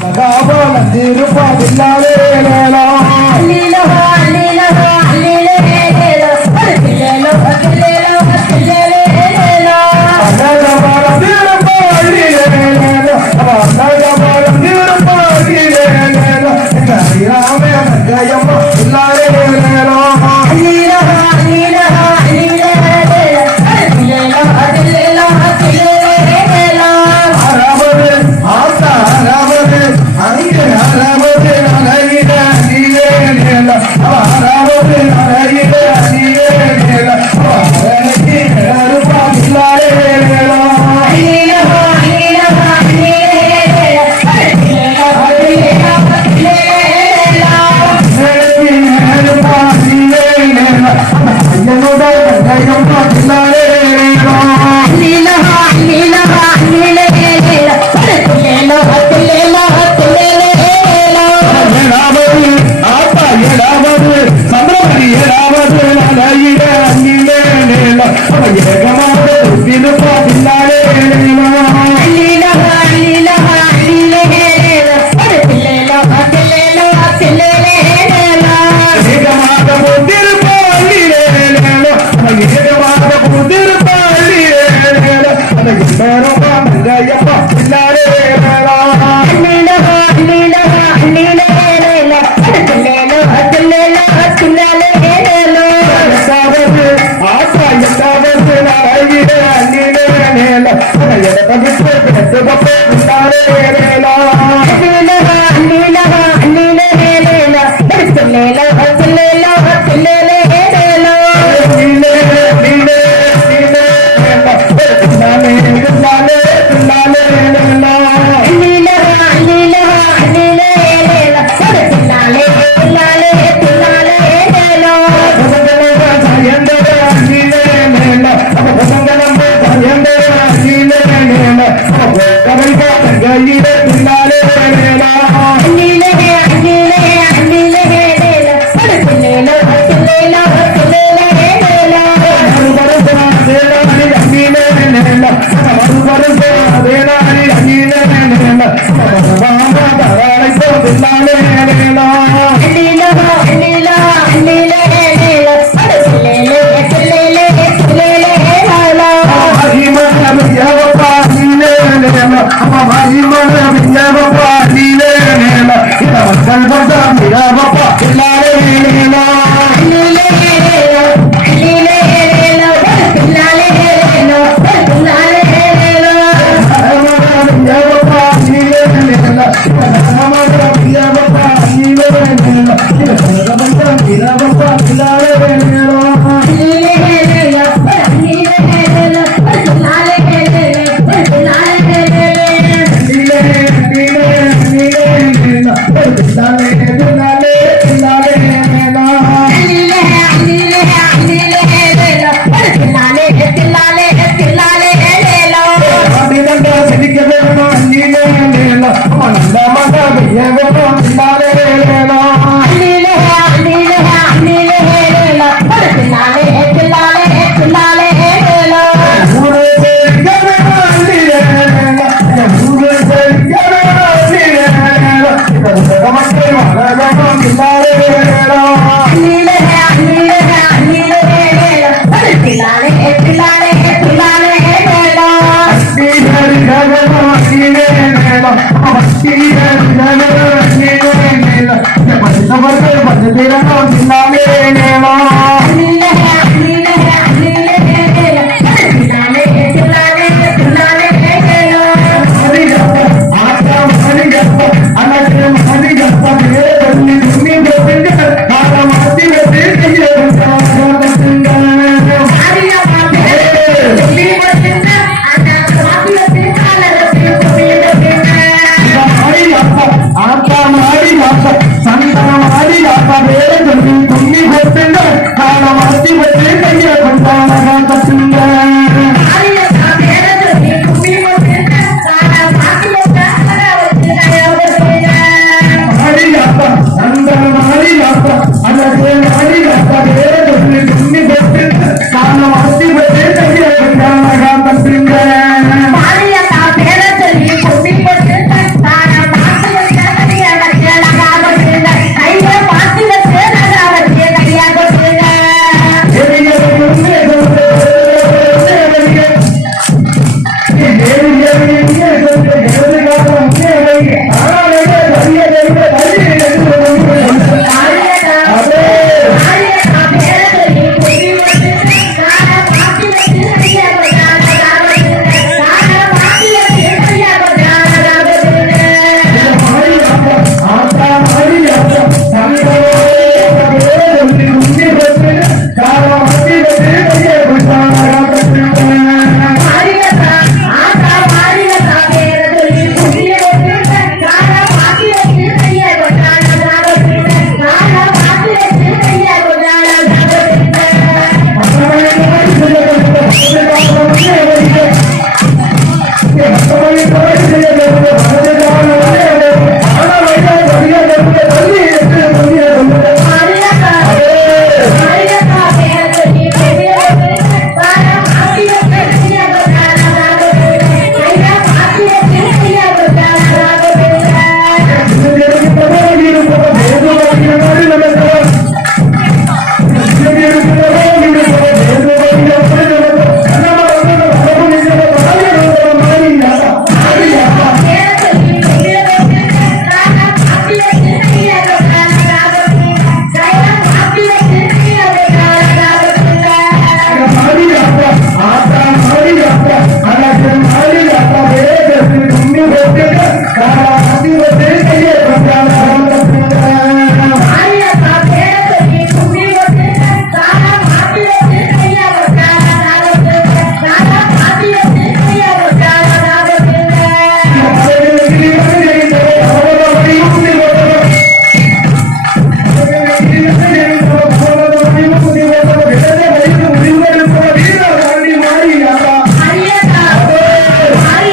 சகாபான திருப்பாதில்லாலே நீலவா நீலவா నీలవా నీలవా నీలవేళ I'm Let's get it on tonight. ప్రయత్నం